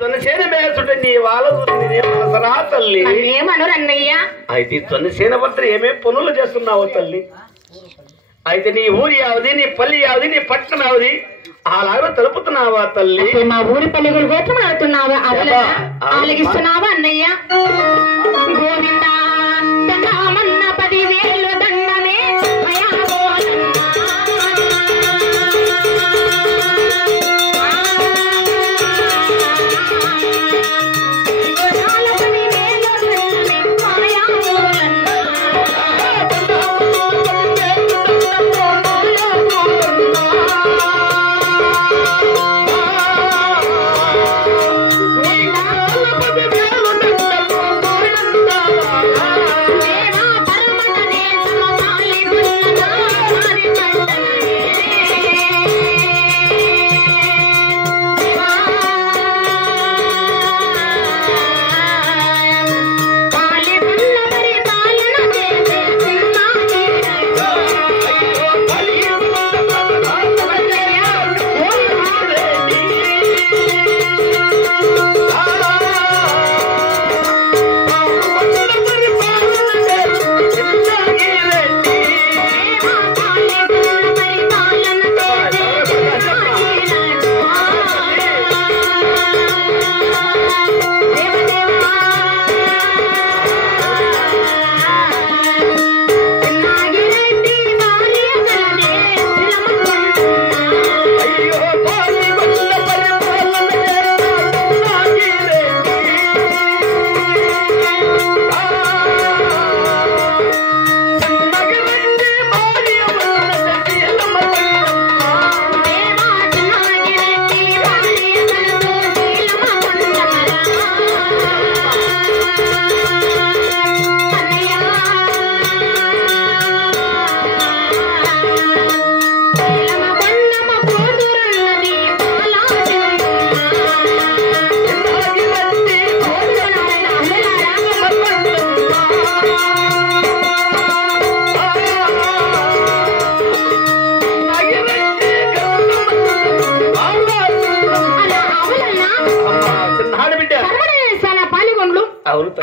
జొన్నసేన మేసుంటే నీ వాళ్ళ మనసరా తల్లి ఏమనురన్నయ్యా అయితే జొన్నసేన వద్ద ఏమేం పనులు చేస్తున్నావు తల్లి అయితే నీ ఊరి యావది నీ పల్లి యావది నీ పట్టణం యావది అలాగే తెలుపుతున్నావా తల్లి మా ఊరి పల్లి గురి గోత్రం ఆడుతున్నావా ఆలగిస్తున్నావా అన్నయ్య గోవిందా దండమన్న 10,000 దండమే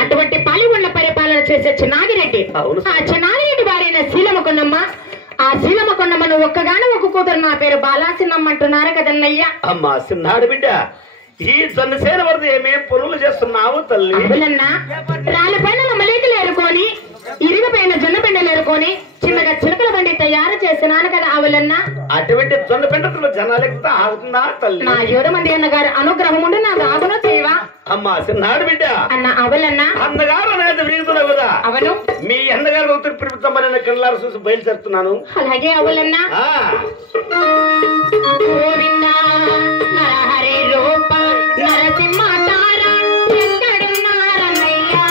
అటువంటి పాలిగొండ పరిపాలన చేసే చిన్నాగిరెడ్డి ఆ చిన్నాగిరెడ్డి వారైన శీలమకొండమ్మ ఆ శీలమకొండమ్మను ఒక్కగానో ఒక కూతురు నా పేరు బాలాసిన్నమ్మ అంటున్నారు కదన్నయ్యా అమ్మా చిన్నాడు బిడ్డ ఈ జొన్నసేన వరద ఏమేం పనులు చేస్తున్నావు తల్లి అవునన్నా రాళ్ళపైన నమ్మలేకలు ఏరుకొని ఇరిగిపోయిన జొన్న పెండలు ఏరుకొని చిన్నగా చిలుకల బండి తయారు చేస్తున్నాను కదా ఆవులన్నా అటువంటి జొన్న పెండలు జనాలకి ఆగుతుందా తల్లి నా 7 మంది అన్నగారు అనుగ్రహం ఉండి నాకు ఆగునో చేయవా అమ్మా చిన్నాడు బిడ్డ అన్న అవలన్నా అన్నగారు అనేది విరుగుతున్నావు కదా అవను మీ అన్నగారు పిలుపుతామని కళ్ళారు చూసి బయలుదేరుతున్నాను అలాగే అవలన్నా గోవిందా నరహరి రూప నరసింహ తార ఎక్కడున్నారన్నయ్యా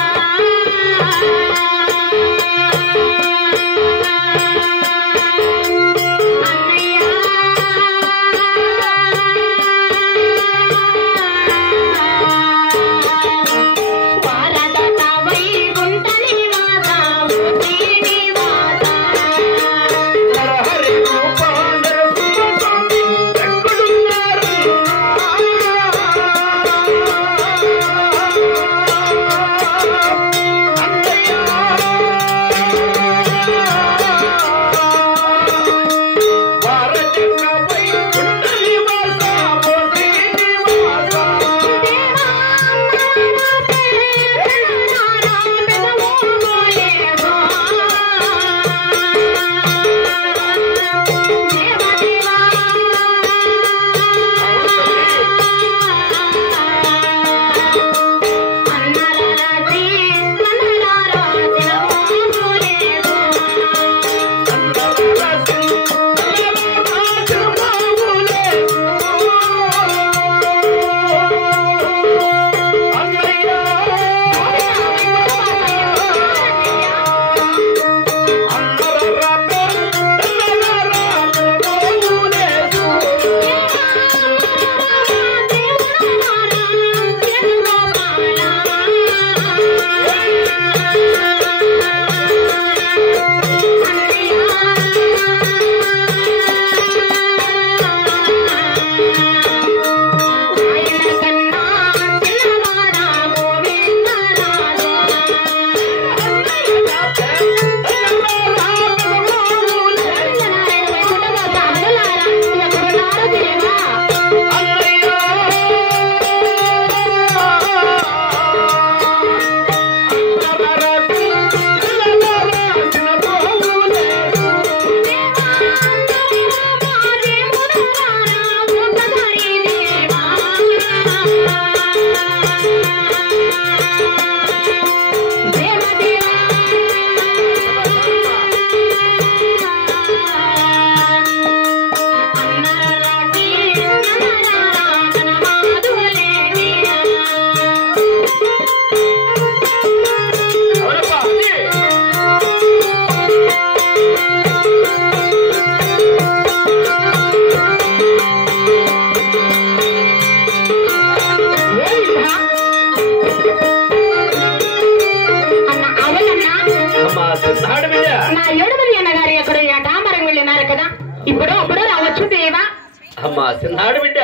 అమ్మా చిన్నాడు బిడ్డ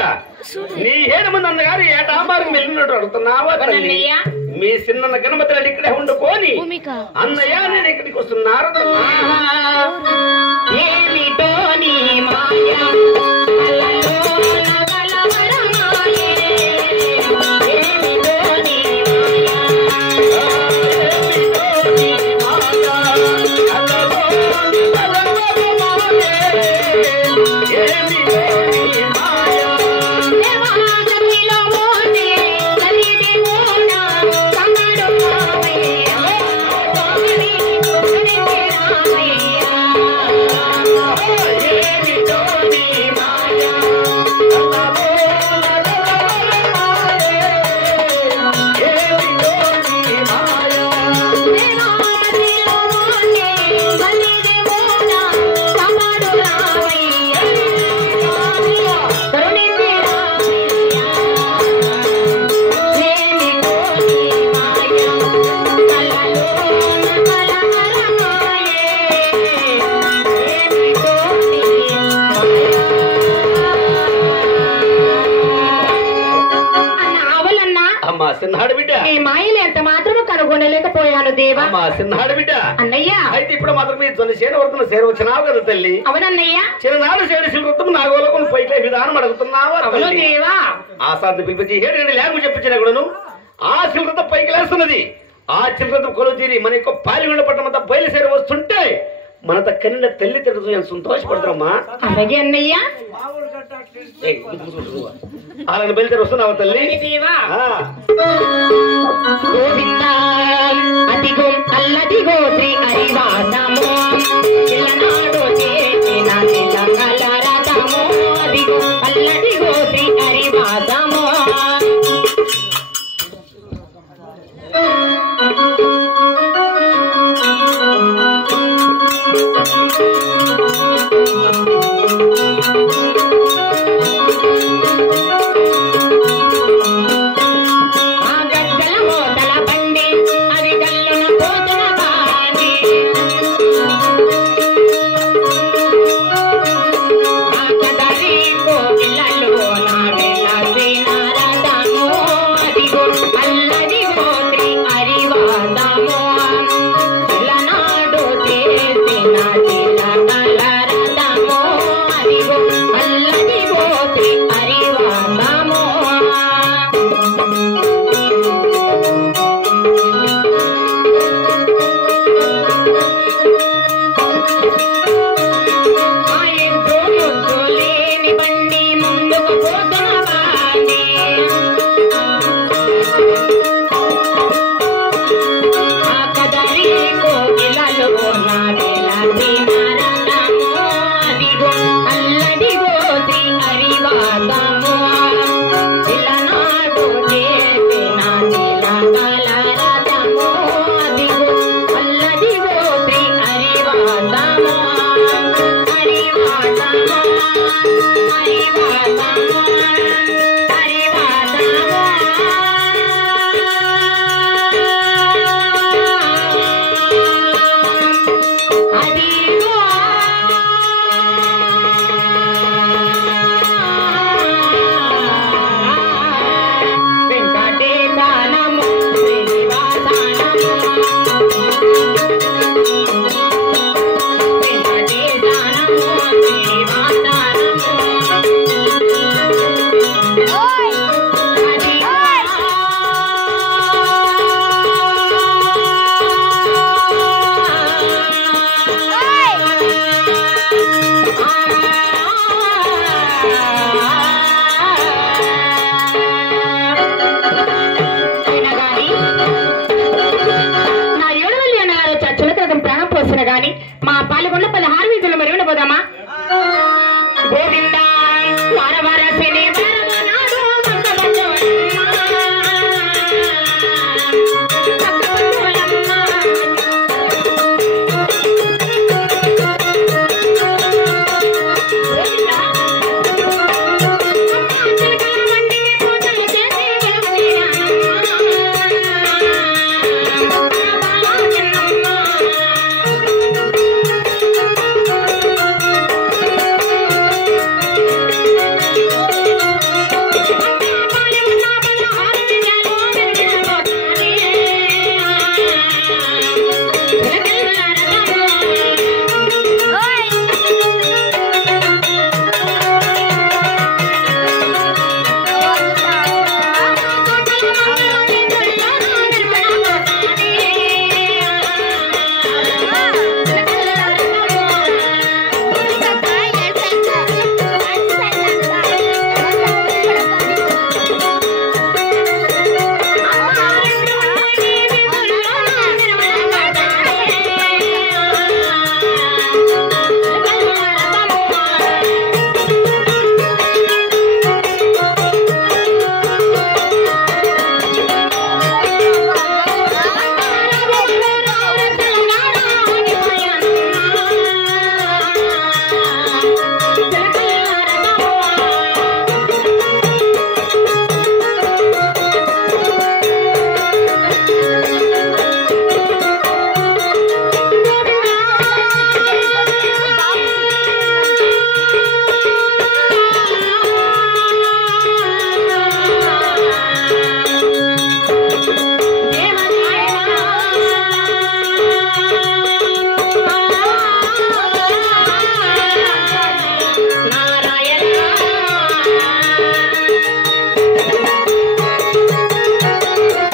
నీ 7 మంది అన్నగారు ఏటా మార్గం వెళ్ళినట్టు అడుగుతున్నావా తల్లి మీ చిన్న గణపతి ఇక్కడే ఉండుకొని అన్నయ్య నేను ఇక్కడికి వస్తున్నారు ఏమిటో నీ మాయా చిన్నాడు బిడ్డ ఈ మాయలు ఎంత మాత్రము కనుగొనలేకపోయాను దేవా చిన్నాడు బిడ్డ అన్నయ్య అయితే ఇప్పుడు మాత్రం మీ చేను వరకు చేరు వచ్చినావు కదా తల్లి అవునన్నయ్య చిన్ననాడు చేసి వృత్తం నాగోలకు పైకి విధానం అడుగుతున్నావా దేవా ఆ సార్లు పిలిపించి 7 లేకు చెప్పించిన కూడాను ఆ చిల్లరత పైకి లేస్తున్నది ఆ చిల్లరత కొలువు తీరి మన యొక్క పాలిగొండ పట్టణమంతా బయలుసేరి వస్తుంటే మనత కన్న తల్లి తెలుసు నేను సంతోషపడతామా అలాగే అన్నయ్య అలాగే బయలుదేరి వస్తున్నావా తల్లి